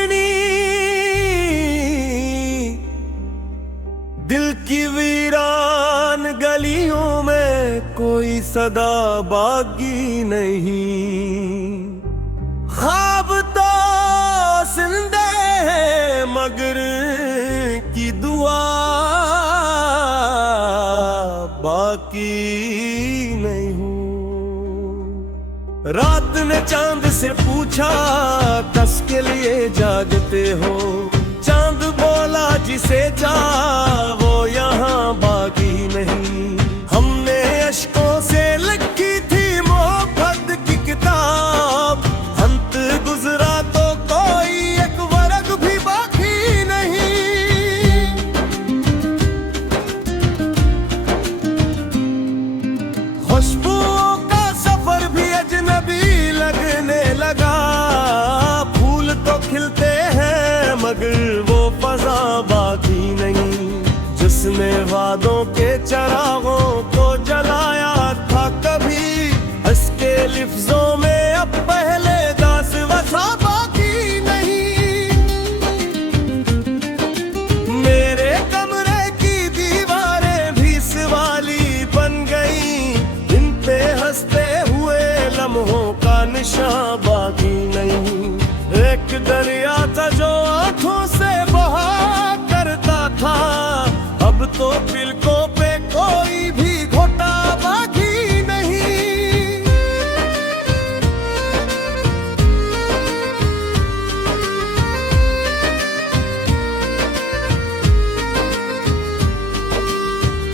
भागिनी, दिल की वीरान गलियों में कोई सदा बागी नहीं। ख्वाब तो जिंदे हैं मगर की दुआ बाकी नहीं हूँ। रात ने चांद से पूछा कस के लिए जागते हो, चांद बोला जिसे जा वो यहाँ बाकी नहीं। हमने अश्कों से लिखी थी मोहब्बत की किताब, अंत गुजरा तो कोई एक वर्ग भी बाकी नहीं। खुशबुओं का सफर भी अजनबी लगने लगा, फूल तो खिलते हैं मगर वो फजा बाकी नहीं। जिसने वादों के चरागों को जलाया था कभी, इसके लिफ्जों में अब पहले दास वफा बाकी नहीं। मेरे कमरे की दीवारें भी सवाली बन गई, इन पे हंसते हुए लम्हों का निशान बाकी नहीं। एक दरिया था जो आंखों से बहा करता था, अब तो पिलकों पे कोई भी घोटा बाकी नहीं।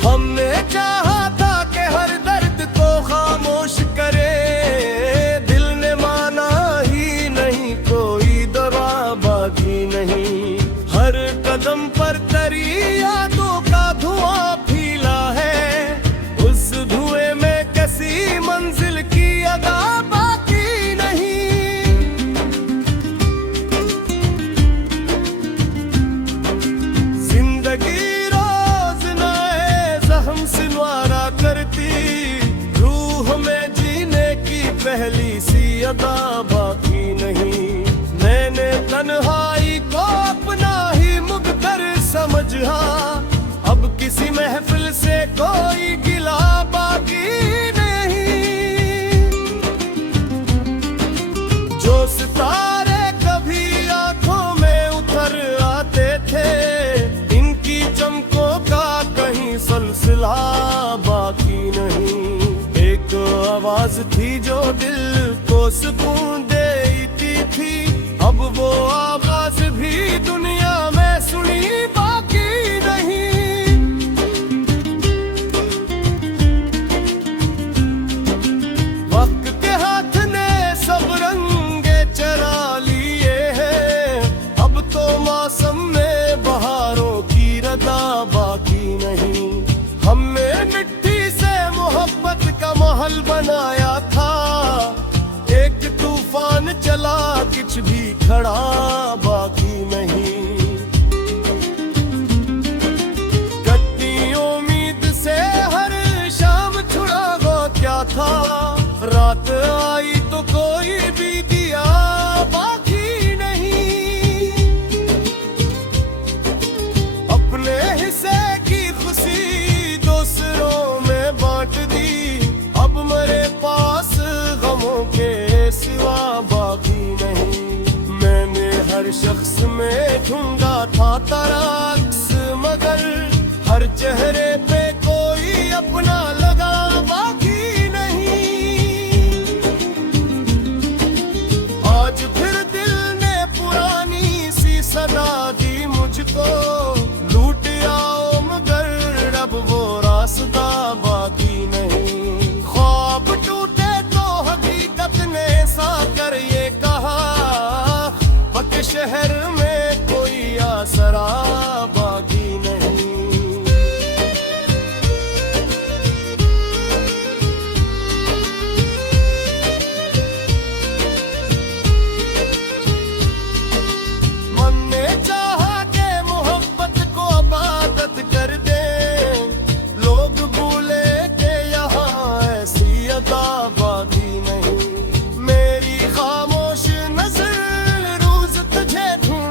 हमने चाहा था कि हर दर्द को खामोश करे, दिल ने माना ही नहीं, कोई दवा बाकी नहीं। हर कदम पर तरी यादों का धुआं फीला है, उस धुएं में किसी मंजिल की अदा बाकी नहीं। जिंदगी रोज नए जख्म सिनवारा करती, रूह में जीने की पहली सी अदा बाकी नहीं। मैंने तन्हाई को अपना ही मुकद्दर समझा, अब किसी महफिल से कोई गिला बाकी नहीं। जो सितारे कभी आंखों में उतर आते थे, इनकी चमकों का कहीं सिलसिला बाकी नहीं। एक आवाज थी जो दिल को सुकून देती थी, अब वो आवाज भी दुनिया में सुनी बाकी नहीं। वक्त के हाथ ने सब रंगे चरा लिए हैं, अब तो मौसम में बहारों की रदा बाकी नहीं। हमने मिट्टी से मोहब्बत का महल बनाया था, एक तूफान चला कुछ भी खड़ा बाकी नहीं। कच्ची उम्मीद से हर शाम छुड़ा वो क्या था, रात आई तो कोई भी दिया बाकी नहीं। अपने हिस्से की खुशी दूसरों में बांट दी, अब मेरे पास गमों के सिवा बाकी नहीं। मैंने हर शख्स में ढूंढा था तराक्स, मगर हर चेहरे पे कोई अपना लगा बाकी नहीं। आज फिर दिल ने पुरानी सी सदा दी मुझको, लूट आओ मगर अब वो रास्ता बाकी नहीं। ख्वाब टूटे तो हकीकत ने साकर ये कहा, पक शहर में कोई आसरा बाकी नहीं। मन ने चाहा के मोहब्बत को आबादत कर दे, लोग भूले के यहाँ ऐसी अदा बाकी नहीं। मेरी खामोश नजर रोज तुझे ढूंढ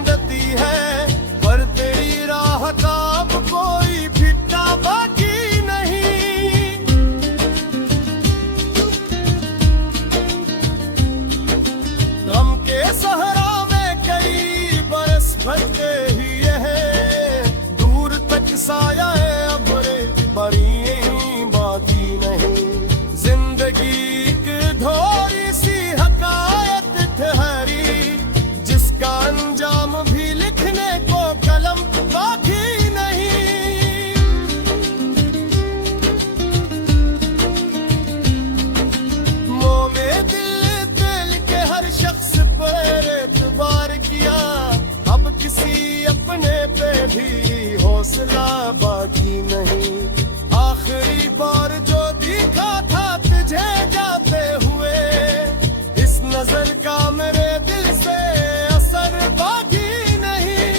भी हौसला बाकी नहीं। आखिरी बार जो दिखा था तुझे जाते हुए, इस नजर का मेरे दिल से असर बाकी नहीं।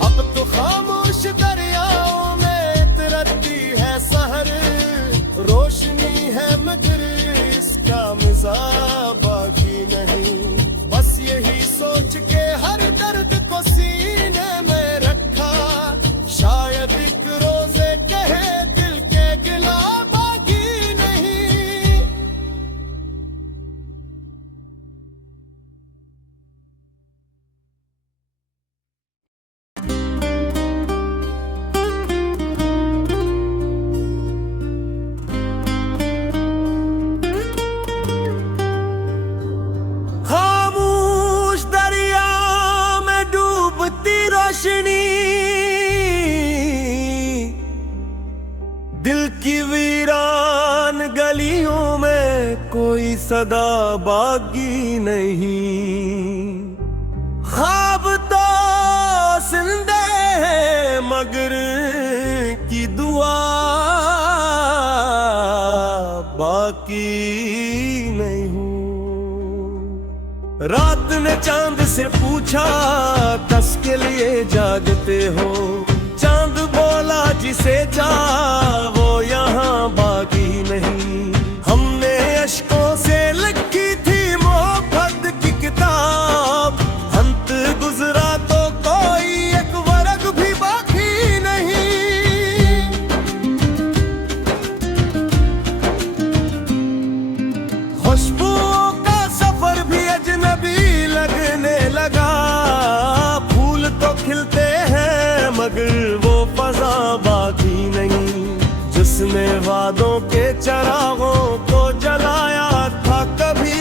अब तो खामोश दरियाओं में तरती है सहर, रोशनी है मगर इसका मजा बाकी नहीं। बस यही सोच के हर दर्द को सीने में रखा, शायद एक रोजे कहे दिल के गिला बाकी नहीं। खामोश दरिया में डूबती रोशनी, दिल की वीरान गलियों में कोई सदा बाकी नहीं। ख्वाब तो जिंदे हैं मगर की दुआ बाकी नहीं हूँ। रात ने चांद से पूछा कस के लिए जागते हो, चांद बोला जिसे चाह वो यहाँ बाकी नहीं। हमने अश्कों से लिखी थी मोहब्बत की किताब, अंत गुजरा तो कोई एक वर्ग भी बाकी नहीं। खुशबुओं का सफर भी अजनबी लगने लगा, फूल तो खिलते हैं मगर वो फजा बाकी नहीं। जिसने वादों के चरागों को जलाया था कभी,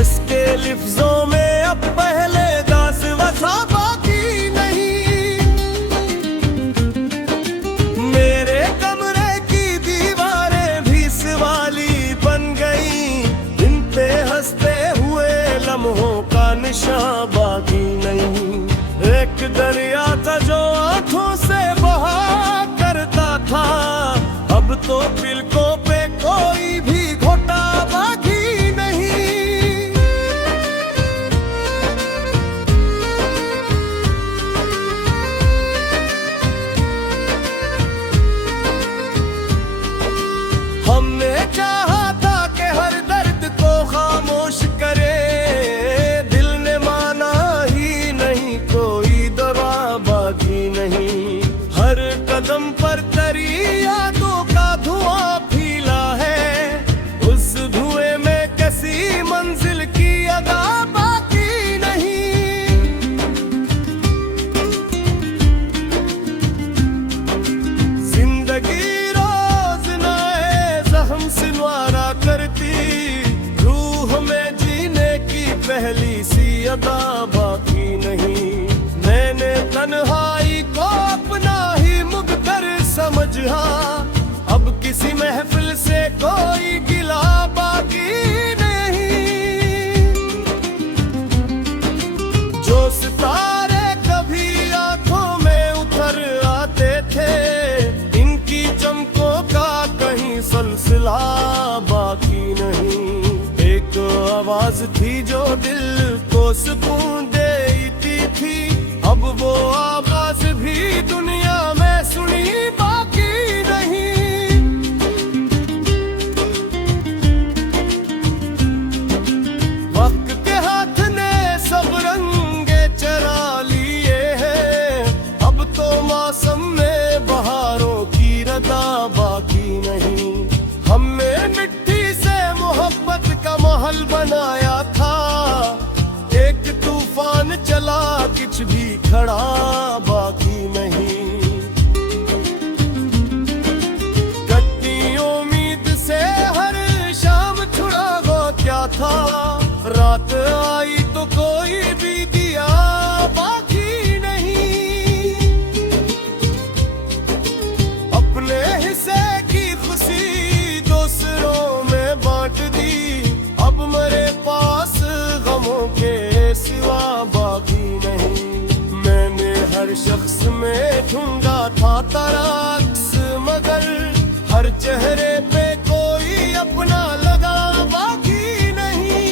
इसके लिफ्जों में अब पहले दास वफा बाकी नहीं। मेरे कमरे की दीवारें भी सवाली बन गई, इन पे हंसते हुए लम्हों का निशान बाकी नहीं। एक दरिया था जो आंखों से बहा करता था, अब तो पिलकों पे कोई भी घोटा बाकी नहीं। हमने चाहा था कि हर दर्द को खामोश करे, दिल ने माना ही नहीं, कोई दवा बाकी नहीं। हर कदम पर तरी यादों का धुआं फीला है, उस धुएं में किसी मंजिल की अदा बाकी नहीं। जिंदगी रोज नए जख्म सिलवारा करती, रूह में जीने की पहली सी अदा बाकी नहीं। मैंने तन्हाई को अपना ही मुकद्दर समझा, अब किसी महफिल से कोई गिला बाकी नहीं। जो सितारे कभी आंखों में उतर आते थे, इनकी चमकों का कहीं सिलसिला बाकी नहीं। एक आवाज थी जो दिल को सुकून देती थी, अब वो आवाज भी दुनिया में सुनी बाकी नहीं। वक्त के हाथ ने सब रंगे चरा लिए हैं, अब तो मौसम में बहारों की रदा बाकी नहीं। हमने मिट्टी से मोहब्बत का महल बनाया था, एक तूफान चला कुछ भी खड़ा बाकी नहीं। कच्ची उम्मीद से हर शाम छुड़ा हो क्या था, रात आई तो कोई भी दिया बाकी नहीं। अपने हिस्से की खुशी दूसरों में बांट दी, अब मेरे पास गमों के सिवा बाकी नहीं। शख्स में ढूंढा था तराक्स, मगर हर चेहरे पे कोई अपना लगा बाकी नहीं।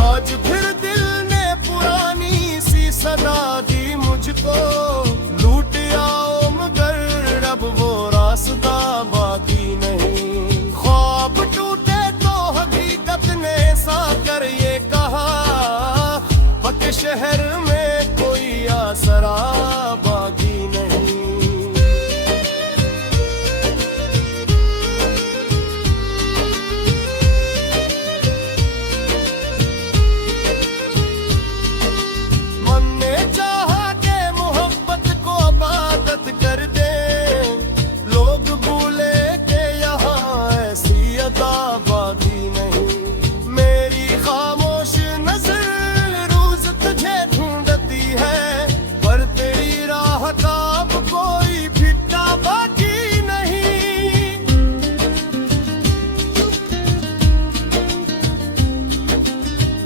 आज फिर दिल ने पुरानी सी सदा दी मुझको, लूट आओ मगर अब वो रास्ता बाकी नहीं। ख्वाब टूटे तो हकीकत ने सा कर ये कहा, पक्के शहर में कोई आसरा बाकी नहीं। मन ने चाहा के मोहब्बत को इबादत कर दे, लोग भूले के यहाँ ऐसी अदा बाकी नहीं। मेरी खामोश नजर रोज तुझे ढूंढती है, पर तेरी राह का अब कोई फिटा बाकी नहीं।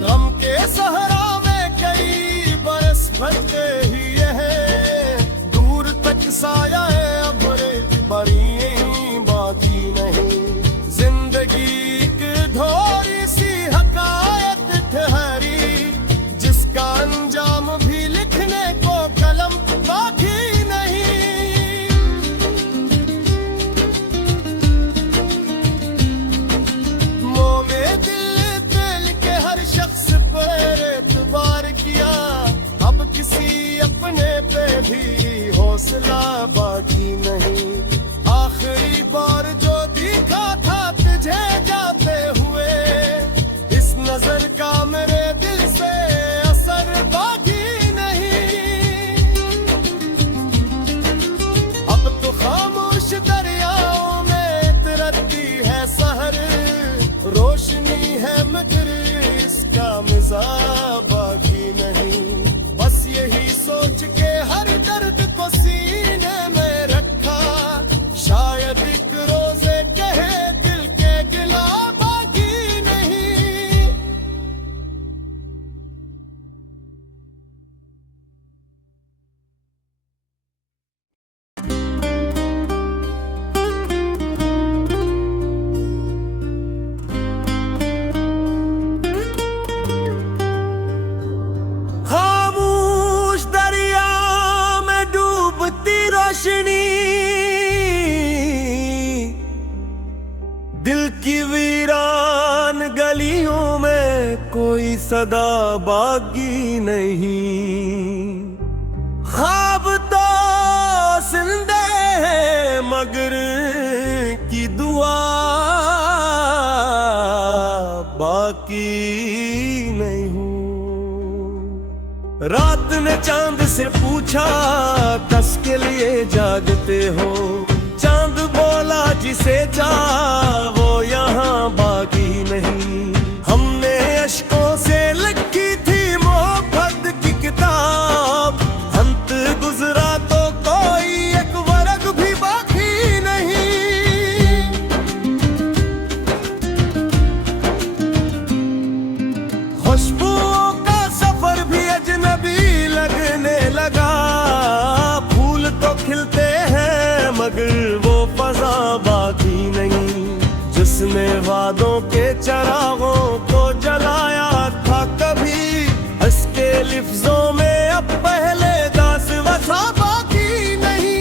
गम के सहरा में कई बरस भटके ही है, दूर तक साया है अब रेत बरी बाकी नहीं। जिंदगी एक ढोरी सी हकायत ठहरी, जिसका अंजाम भी लिखने को कलम बाकी नहीं। मोह में दिल के हर शख्स पर एतबार किया, अब किसी अपने पे भी हौसला बाकी नहीं। आखिरी बार जो दिखा था तुझे जाते हुए, इस नजर का मेरे दिल से असर बाकी नहीं। अब तो खामोश दरियाओं में तरती है सहर, रोशनी है मगर इसका मिजा बाकी नहीं। बस यही सोच के हर दर्द को सीने में रखा, शायद एक रोजे कहे दिल के गिला बाकी नहीं। खामोश दरिया में डूबती रोशनी, दिल की वीरान गलियों में कोई सदा बाकी नहीं। ख्वाब तो जिंदे हैं मगर की दुआ बाकी नहीं। रात ने चांद से पूछा, कस के लिए जागते हो? चांद बोला जिसे चाह वो यहाँ बाकी नहीं। हमने अश्कों से लिखी थी मोहब्बत की किताब, अंत गुजरा तो कोई एक वर्ग भी बाकी नहीं। खुशबुओं का सफर भी अजनबी लगने लगा, फूल तो खिलते हैं मगर वो फजा बाकी नहीं। जिसने वादों के चरागों को जलाया था कभी, इसके लिफ्जों में अब पहले दास वफा बाकी नहीं।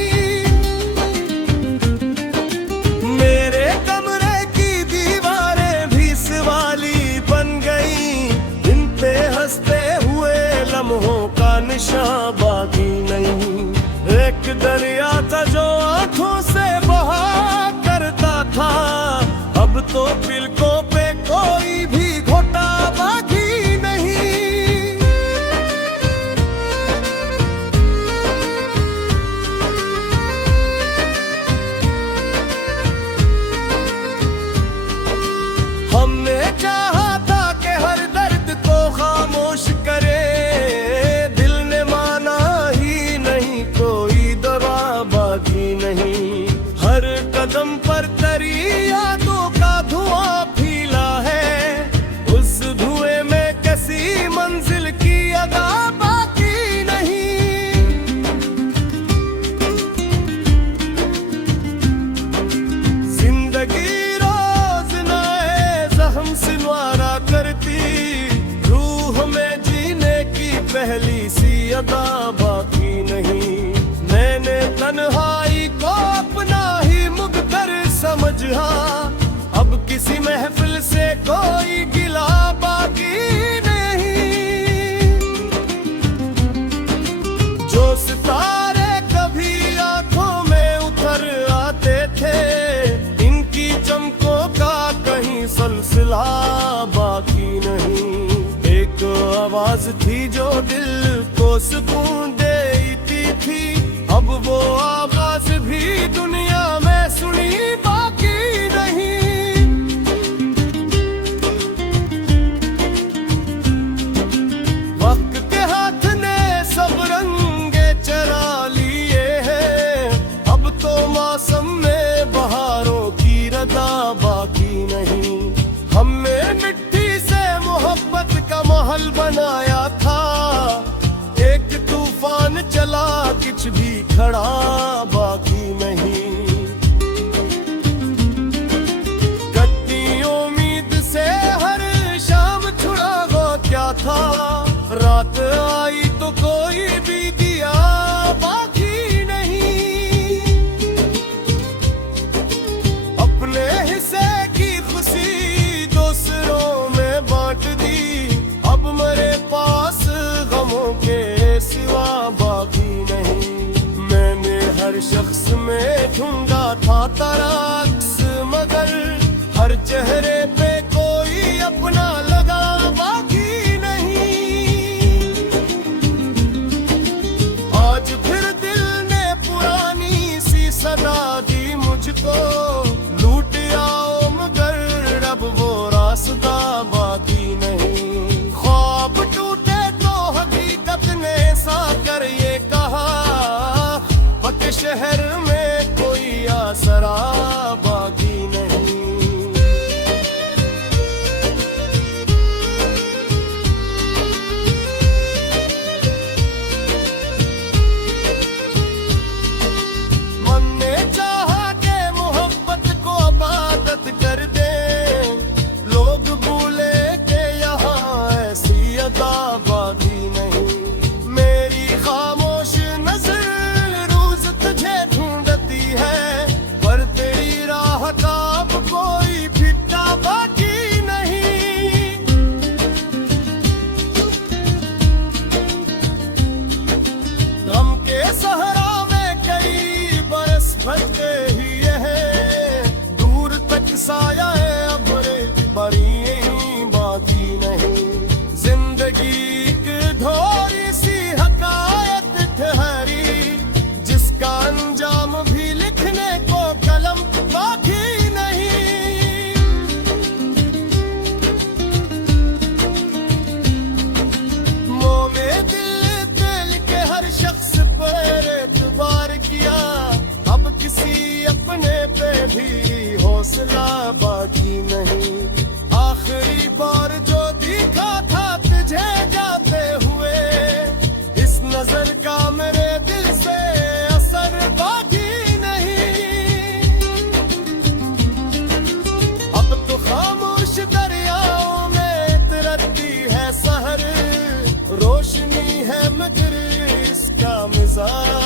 मेरे कमरे की दीवारें भी सवाली बन गई, इन पे हंसते हुए लम्हों का निशान बाकी नहीं। एक दरिया था जो आंखों से बहा करता था, अब तो पिलकों पे कोई भी आवारा करती, रूह में जीने की पहली सी अदा बाकी नहीं। मैंने तन्हाई को अपना ही मुक़द्दर समझा, अब किसी महफिल से कोई गिला बाकी नहीं। जो सितारे कभी आंखों में उतर आते थे, इनकी चमकों का कहीं सिलसिला बाकी नहीं। एक आवाज थी जो दिल को सुकून देती थी, अब वो आवाज भी दुनिया में सुनी बाकी नहीं। वक्त के हाथ ने सब रंगे चरा लिए हैं, अब तो मौसम में बहारों की रदा बाकी नहीं। हमने मिट्टी से मोहब्बत का महल बनाया था, एक तूफान चला कुछ भी खड़ा बाकी नहीं। कच्ची उम्मीद से हर शाम छुड़ा वो क्या था, रात आई तो कोई भी दिया बाकी नहीं। अपने हिस्से की खुशी दूसरों में बांट दी, अब मेरे पास गमों के सिवा बाकी नहीं। मैंने हर शख्स में ढूंढा था तराक्स, मगर हर चेहरे पे कोई अपना लगा बाकी नहीं। आज फिर दिल ने पुरानी सी सदा दी मुझको, लूट आओ मगर अब वो रास्ता बाकी नहीं। ख्वाब टूटे तो हकीकत ने साकर ये कहा, पक शहर में कोई आसरा बाकी नहीं। मन ने चाहा के मोहब्बत को इबादत कर दे, लोग भूले के यहाँ ऐसी अदा बाकी नहीं। मेरी खामोश नजर रोज तुझे ढूंढती है, पर तेरी राह का अब कोई फिक्का बाकी नहीं। गम के सहरा में कई बरस भटके ही हैं, दूर तक साया है अब बड़ी बाकी नहीं। जिंदगी एक ढोरी सी हकायत ठहरी, जिसका अंजाम भी लिखने को कलम बाकी नहीं। मोमे दिल दिल के हर शख्स पर एतबार किया, अब किसी अपने पे भी हौसला बाकी नहीं। आखिरी बार जो दिखा था तुझे जाते हुए, इस नजर का मेरे दिल से असर बाकी नहीं। अब तो खामोश दरियाओं में तरती है सहर, रोशनी है मगर इसका मिजाज